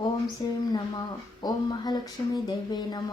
ओम श्रीं नम ओम महालक्ष्मी देवे नम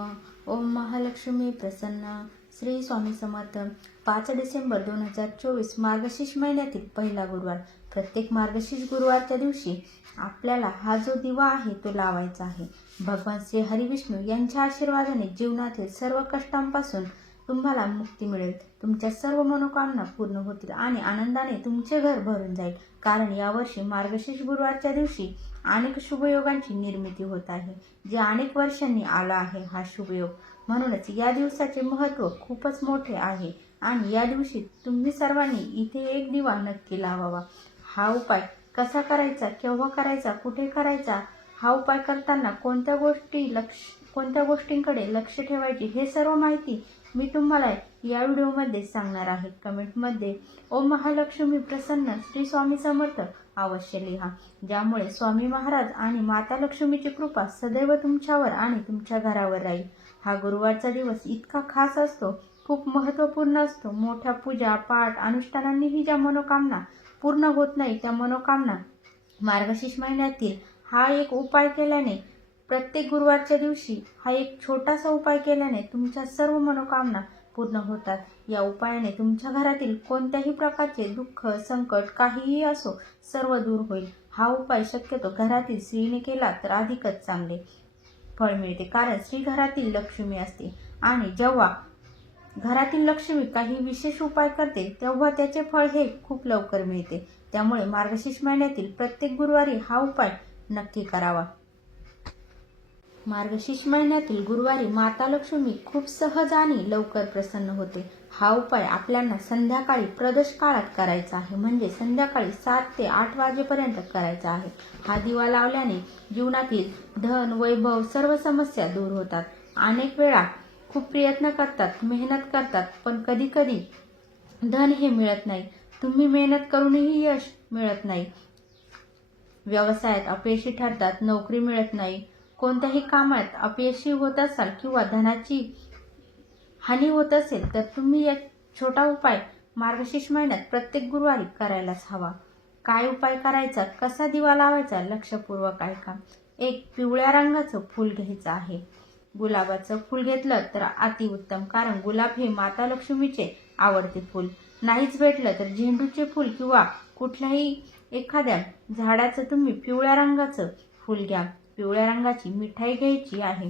ओम महालक्ष्मी प्रसन्न श्री स्वामी समर्थ. पाच डिसेंबर दोन हजार चोवीस मार्गशीर्ष महिन्यातील पहिला गुरुवार. प्रत्येक मार्गशीर्ष गुरुवारच्या दिवशी आपल्याला हा जो दिवा आहे तो लावायचा आहे. भगवान श्री हरिविष्णू यांच्या आशीर्वादाने जीवनातील सर्व कष्टांपासून तुम्हाला मुक्ती मिळेल. तुमच्या सर्व मनोकामना पूर्ण होतील आणि आनंदाने तुमचे घर भरून जाईल. कारण यावर्षी मार्गशीर्ष गुरुवारच्या दिवशी अनेक शुभयोगांची निर्मिती होत आहे. जे अनेक वर्षांनी आला आहे हा शुभयोग. म्हणूनच या दिवसाचे महत्त्व खूपच मोठे आहे आणि या दिवशी तुम्ही सर्वांनी इथे एक दिवा नक्की लावावा. हा उपाय कसा करायचा केव्हा करायचा कुठे करायचा हा उपाय करताना कोणत्या गोष्टी लक्ष कोणत्या गोष्टींकडे लक्ष ठेवायचे हे सर्व माहिती मी तुम्हाला या व्हिडिओमध्ये सांगणार आहे. कमेंटमध्ये ओम महालक्ष्मी प्रसन्न श्री स्वामी समर्थ अवश्य लिहा. ज्यामुळे स्वामी महाराज आणि माता लक्ष्मीची कृपा सदैव तुमच्यावर आणि तुमच्या घरावर राहील. हा गुरुवारचा दिवस इतका खास असतो खूप महत्त्वपूर्ण असतो. मोठ्या पूजा पाठ अनुष्ठानांनीही ज्या मनोकामना पूर्ण होत नाही त्या मनोकामना मार्गशीर्ष महिन्यातील हा एक उपाय केल्याने प्रत्येक गुरुवारच्या दिवशी हा एक छोटासा उपाय केल्याने तुमच्या सर्व मनोकामना पूर्ण होतात. या उपायाने तुमच्या घरातील कोणत्याही प्रकारचे दुःख संकट काहीही असो सर्व दूर होईल. हा उपाय शक्यतो घरातील स्त्रीने केला तर अधिकच चांगले फळ मिळते. कारण स्त्री घरातील लक्ष्मी असते आणि जेव्हा घरातील लक्ष्मी काही विशेष उपाय करते तेव्हा त्याचे फळ हे खूप लवकर मिळते. त्यामुळे मार्गशीर्ष महिन्यातील प्रत्येक गुरुवारी हा उपाय नक्की करावा. मार्गशीर्ष महिन्यातील गुरुवारी माता लक्ष्मी खूप सहज आणि लवकर प्रसन्न होते. हा उपाय आपल्याला संध्याकाळी प्रदोष काळात करायचा आहे. म्हणजे संध्याकाळी सात ते आठ वाजेपर्यंत करायचा आहे. हा दिवा लावल्याने जीवनातील धन वैभव सर्व समस्या दूर होतात. अनेक वेळा खूप प्रयत्न करतात मेहनत करतात पण कधी कधी धन हे मिळत नाही. तुम्ही मेहनत करूनही यश मिळत नाही. व्यवसायात अपयशी ठरतात नोकरी मिळत नाही. कोणत्याही कामात अपयशी होत असाल किंवा धनाची हानी होत असेल तर तुम्ही एक छोटा उपाय मार्गशीर्ष महिन्यात प्रत्येक गुरुवारी करायलाच हवा. काय उपाय करायचा? कसा दिवा लावायचा? लक्षपूर्वक ऐका. एक पिवळ्या रंगाचं फूल घ्यायचं आहे. गुलाबाचं फूल घेतलं तर अतिउत्तम कारण गुलाब हे माता लक्ष्मीचे आवडते फूल. नाहीच भेटलं तर झेंडूचे फूल किंवा कुठल्याही एखाद्या झाडाचं तुम्ही पिवळ्या रंगाचं फूल घ्या. पिवळ्या रंगाची मिठाई घ्यायची आहे.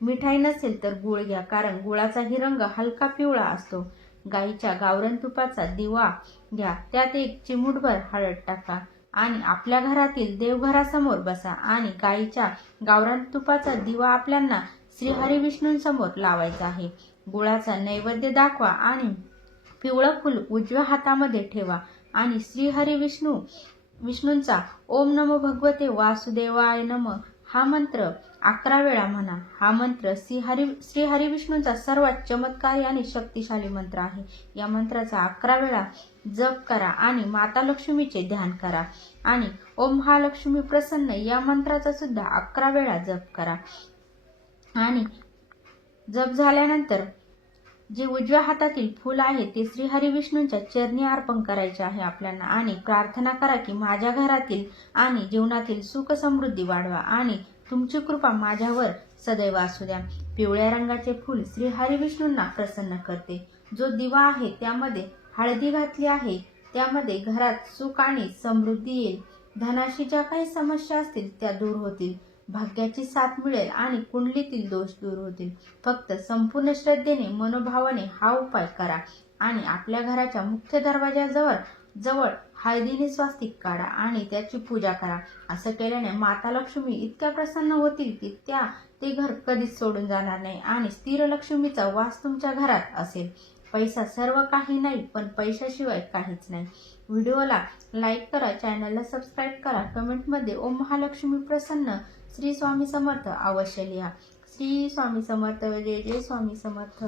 मिठाई नसेल तर गुळ घ्या कारण गुळाचाही रंग हलका पिवळा असतो. गाईच्या गावरण तुपाचा दिवा घ्या त्यात एक चिमूटभर हळद टाका आणि आपल्या घरातील देवघरासमोर बसा आणि गाईच्या गावरान तुपाचा दिवा आपल्यांना श्रीहरी विष्णूंसमोर लावायचा आहे. गुळाचा नैवेद्य दाखवा आणि पिवळं फूल उजव्या हातामध्ये ठेवा आणि श्रीहरी विष्णू विष्णूंचा ओम नमो भगवते वासुदेवाय नम. हा मंत्र अकरा वेळा म्हणा. हा मंत्र श्री हरी श्री हरिविष्णूंचा सर्वात चमत्कारी आणि शक्तिशाली मंत्र आहे. या मंत्राचा अकरा वेळा जप करा आणि माता लक्ष्मीचे ध्यान करा. आणि ओम महालक्ष्मी प्रसन्न या मंत्राचा सुद्धा अकरा वेळा जप करा. आणि जप झाल्यानंतर जे उजव्या हातातील फूल आहे ते श्रीहरी विष्णूंच्या चरणी अर्पण करायचे आहे आपल्याला आणि प्रार्थना करा की माझ्या घरातील आणि जीवनातील सुख समृद्धी वाढवा आणि तुमची कृपा माझ्यावर सदैव असू द्या. पिवळ्या रंगाचे फूल श्रीहरी विष्णूंना प्रसन्न करते. जो दिवा आहे त्यामध्ये हळदी घातली आहे त्यामध्ये घरात सुख आणि समृद्धी येईल. धनाशी ज्या काही समस्या असतील त्या दूर होतील. भाग्याची साथ मिळेल आणि कुंडलीतील दोष दूर होतील. फक्त संपूर्ण श्रद्धेने मनोभावाने हा उपाय करा आणि आपल्या घराच्या मुख्य दरवाजाजवळ जवळ हळदीने स्वास्तिक काढा आणि त्याची पूजा करा. असं केल्याने माता लक्ष्मी इतक्या प्रसन्न होतील की त्या ते घर कधीच सोडून जाणार नाही आणि स्थिर लक्ष्मीचा वास तुमच्या घरात असेल. पैसा सर्व काही नाही पण पैशाशिवाय काहीच नाही. व्हिडिओला लाईक करा चॅनलला सबस्क्राईब करा. कमेंटमध्ये ओम महालक्ष्मी प्रसन्न श्री स्वामी समर्थ अवश्य लिहा. श्री स्वामी समर्थ जय जय स्वामी समर्थ.